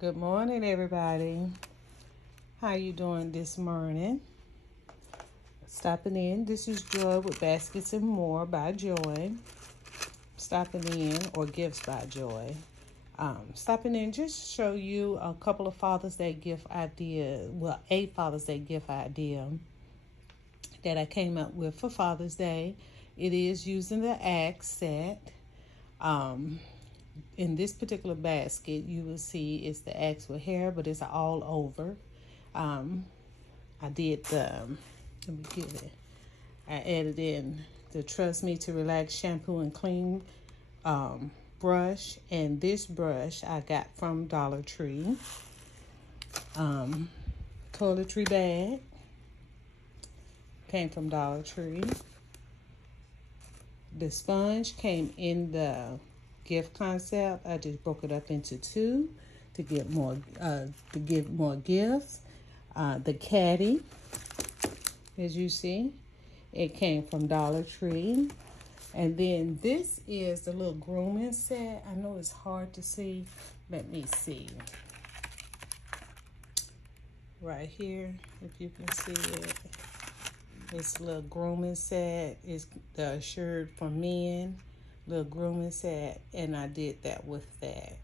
Good morning, everybody. How you doing this morning? Stopping in. This is Joy with Baskets and More by Joy. Stopping in, or Gifts by Joy. Stopping in just show you a couple of Father's Day gift idea. Well, a Father's Day gift idea that I came up with for Father's Day. It is using the axe set. In this particular basket, you will see it's the axe with hair, but it's all over. I did let me get it. I added in the Trust Me to Relax shampoo and clean brush, and this brush I got from Dollar Tree. Toiletry bag came from Dollar Tree. The sponge came in the gift concept. I just broke it up into two to get more to give more gifts. The caddy, as you see, it came from Dollar Tree. And then this is the little grooming set. I know it's hard to see. Let me see. Right here, if you can see it. It's a little grooming set. It's the Assured for Men little grooming set, and I did that with that.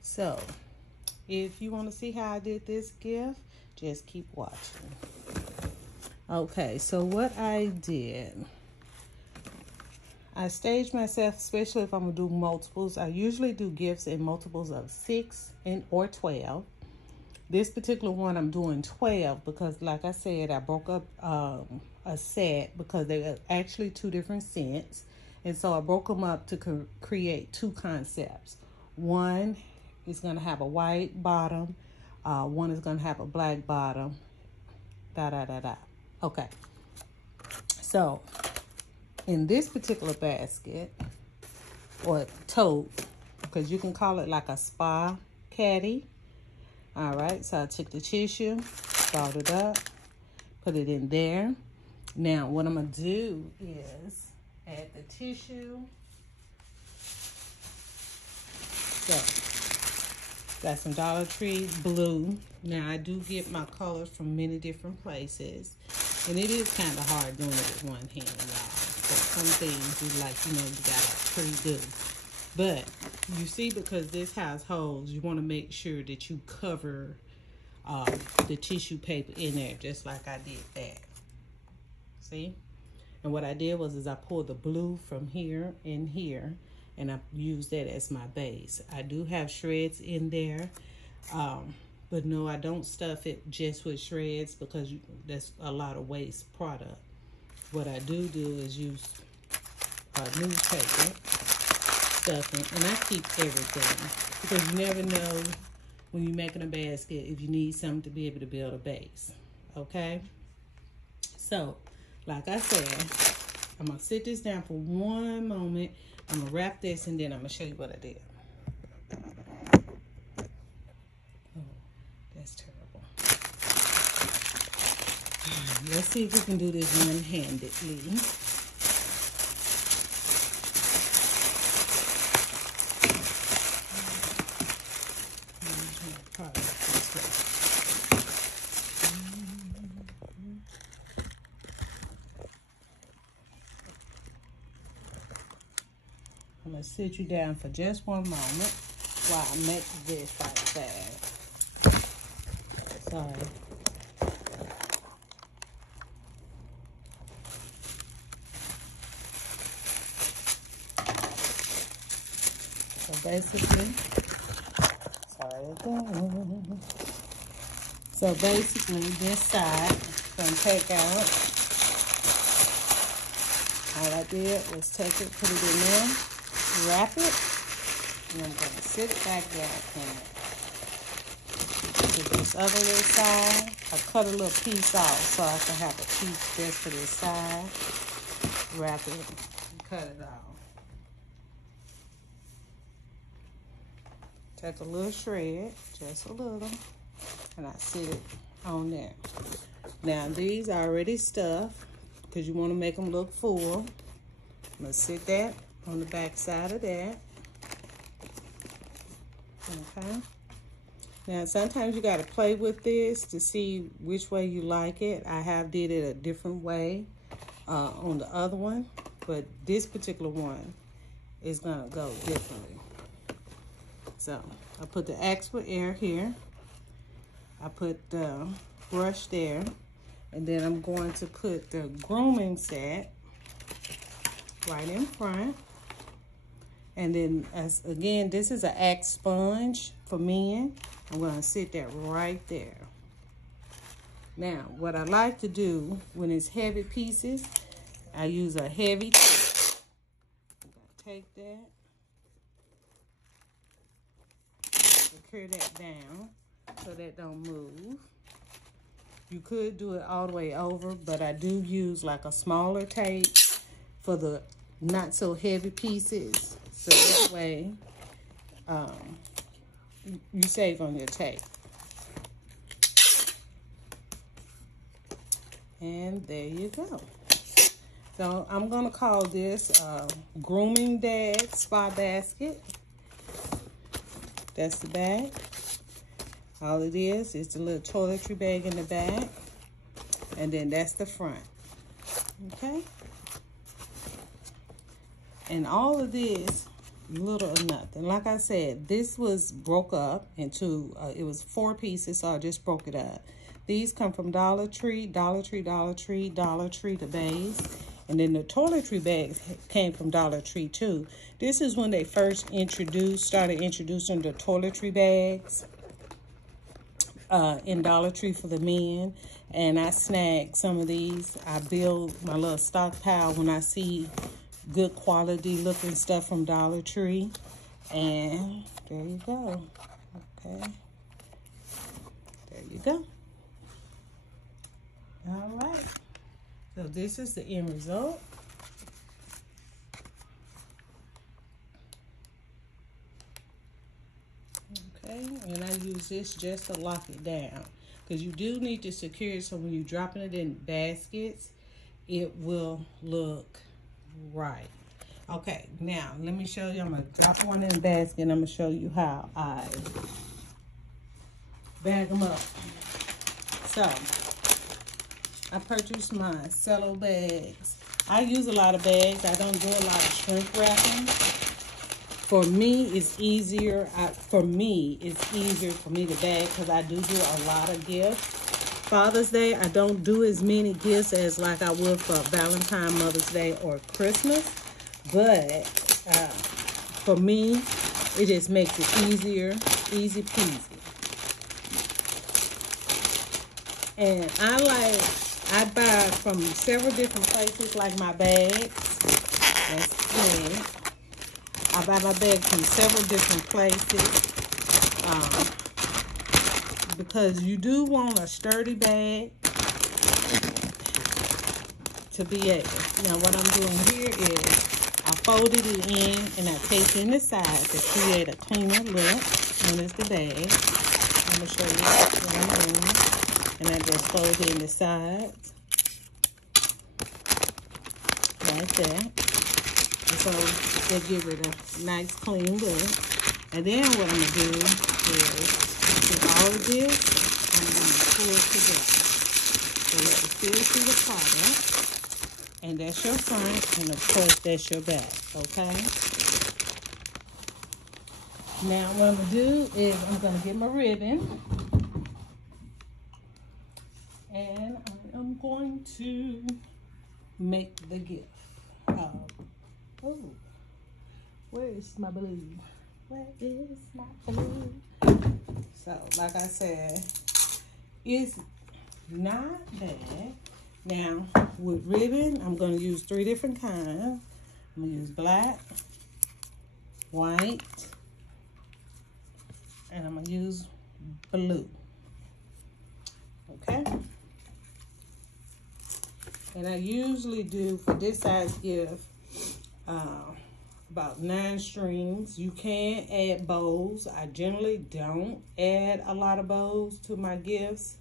So if you want to see how I did this gift, just keep watching. Okay, so what I did, I staged myself, especially if I'm gonna do multiples. I usually do gifts in multiples of 6 or 12. This particular one I'm doing 12 because, like I said, I broke up a set because they are actually two different scents. And so I broke them up to create two concepts. One is going to have a white bottom. One is going to have a black bottom. Okay. So in this particular basket, or tote, because you can call it like a spa caddy. All right. So I took the tissue, brought it up, put it in there. Now what I'm going to do is add the tissue. So, got some Dollar Tree blue. Now, I do get my colors from many different places. And it is kind of hard doing it with one hand, y'all. So, some things you gotta pretty good. But, you see, because this has holes, you want to make sure that you cover the tissue paper in there, just like I did that. See? And what I did was I pulled the blue from here and here, and I used that as my base. I do have shreds in there, but no, I don't stuff it just with shreds because that's a lot of waste product. What I do is use newspaper stuffing, and I keep everything because you never know when you're making a basket if you need something to be able to build a base. Okay? So, like I said, I'm going to sit this down for one moment. I'm going to wrap this, and then I'm going to show you what I did. Oh, that's terrible. Let's see if we can do this one-handedly. I'm going to sit you down for just one moment while I make this outside. Sorry. So basically, this side I'm going to take out. All I did was take it, put it in there, wrap it, and I'm going to sit it back down in it. To this other little side, I cut a little piece off so I can have a piece just to this side. Wrap it and cut it off. Take a little shred, just a little, and I sit it on there. Now these are already stuffed because you want to make them look full. I'm going to sit that on the back side of that. Okay. Now, sometimes you got to play with this to see which way you like it. I have did it a different way on the other one, but this particular one is going to go differently. So, I put the Axe for Air here. I put the brush there. And then I'm going to put the grooming set right in front. And then, again, this is an Axe sponge for men. I'm going to sit that right there. Now, what I like to do when it's heavy pieces, I use a heavy tape. I'm going to take that, secure that down so that don't move. You could do it all the way over, but I do use like a smaller tape for the not so heavy pieces. So that way, you save on your tape. And there you go. So I'm gonna call this Grooming Dad Spa Basket. That's the bag. All it is the little toiletry bag in the back. And then that's the front. Okay? And all of this, little or nothing. Like I said, this was broke up into, it was 4 pieces, so I just broke it up. These come from Dollar Tree, Dollar Tree, Dollar Tree, Dollar Tree, the base. And then the toiletry bags came from Dollar Tree too. This is when they first started introducing the toiletry bags in Dollar Tree for the men. And I snagged some of these. I build my little stockpile when I see good quality looking stuff from Dollar Tree. And there you go. Okay. There you go. All right. So this is the end result. Okay. And I use this just to lock it down. Because you do need to secure it so when you're dropping it in baskets, it will look right. Okay, now let me show you. I'm going to drop one in the basket and I'm going to show you how I bag them up. So, I purchased my cello bags. I use a lot of bags. I don't do a lot of shrink wrapping. For me, it's easier. For me to bag because I do a lot of gifts. Father's Day, I don't do as many gifts as like I would for Valentine's, Mother's Day, or Christmas. But for me, it just makes it easier, easy peasy. And I buy from several different places, like my bags. That's me. I buy my bags from several different places. Because you do want a sturdy bag to be able. Now what I'm doing here is I folded it in and I taped in the sides to create a cleaner look. And it's the bag. I'm going to show you what I'm doing. And I just fold it in the sides. Like that. And so they give it a nice clean look. And then what I'm going to do is take all of this and I'm going to pull it together. So you can still see the product. And that's your front, and of course that's your back, okay? Now what I'm going to do is I'm going to get my ribbon. And I am going to make the gift. Oh, where is my blue? Where is my blue? So, like I said, it's not bad. Now, with ribbon, I'm going to use 3 different kinds. I'm going to use black, white, and I'm going to use blue. Okay? And I usually do, for this size gift, about 9 strings. You can add bows. I generally don't add a lot of bows to my gifts.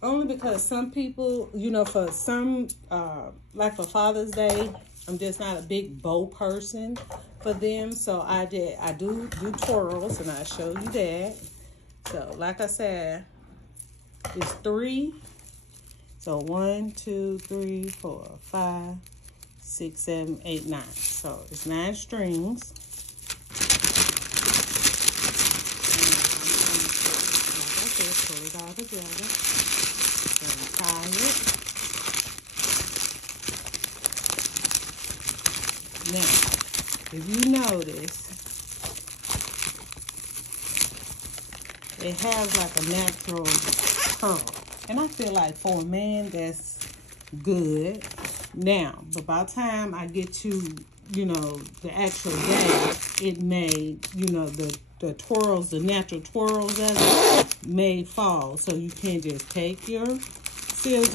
Only because some people, you know, for some, like for Father's Day, I'm just not a big bow person for them. So I do twirls, and I'll show you that. So like I said, it's 3. So 1, 2, 3, 4, 5, 6, 7, 8, 9. So it's 9 strings. Pull it all together and tie it. Now, if you notice, it has like a natural curl. And I feel like for a man, that's good. Now, but by the time I get to, you know, the actual day, it may, you know, the twirls, the natural twirls of it may fall. So you can just take your scissors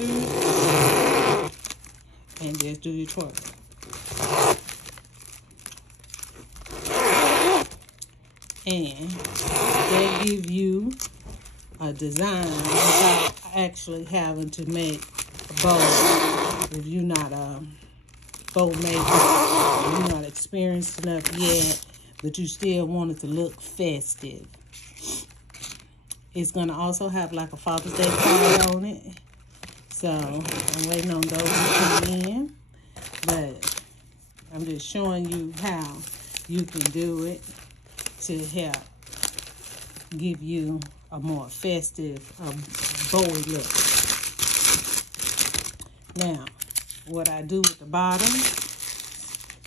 and just do your twirl. And that gives you a design without actually having to make a bow. If you're not a bow maker, you're not experienced enough yet, but you still want it to look festive. It's going to also have like a Father's Day card on it. So I'm waiting on those to come in. But I'm just showing you how you can do it to help give you a more festive, bowy look. Now, what I do with the bottom,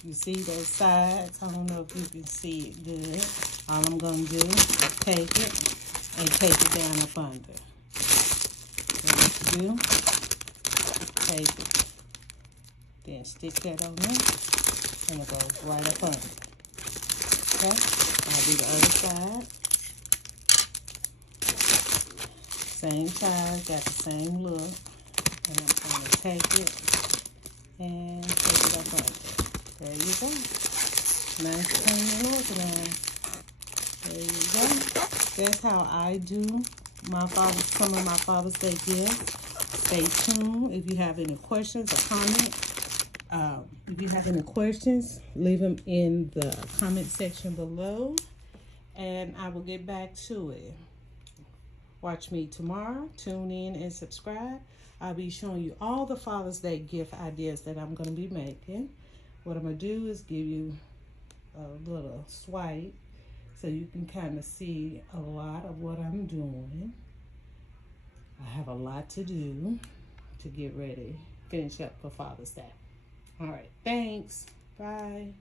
you see those sides? I don't know if you can see it good. All I'm going to do is take it and take it down up under. So what you do, take it, then stick that on there, and it goes right up under. Okay, I'll do the other side. Same size, got the same look. And I'm going to take it and take it up under. There you go. Nice, clean, and organized. There you go. That's how I do some of my Father's Day gifts. Stay tuned. If you have any questions or comments, leave them in the comment section below, and I will get back to it. Watch me tomorrow. Tune in and subscribe. I'll be showing you all the Father's Day gift ideas that I'm going to be making. What I'm going to do is give you a little swipe so you can kind of see a lot of what I'm doing. I have a lot to do to get ready, finish up for Father's Day. All right, thanks. Bye.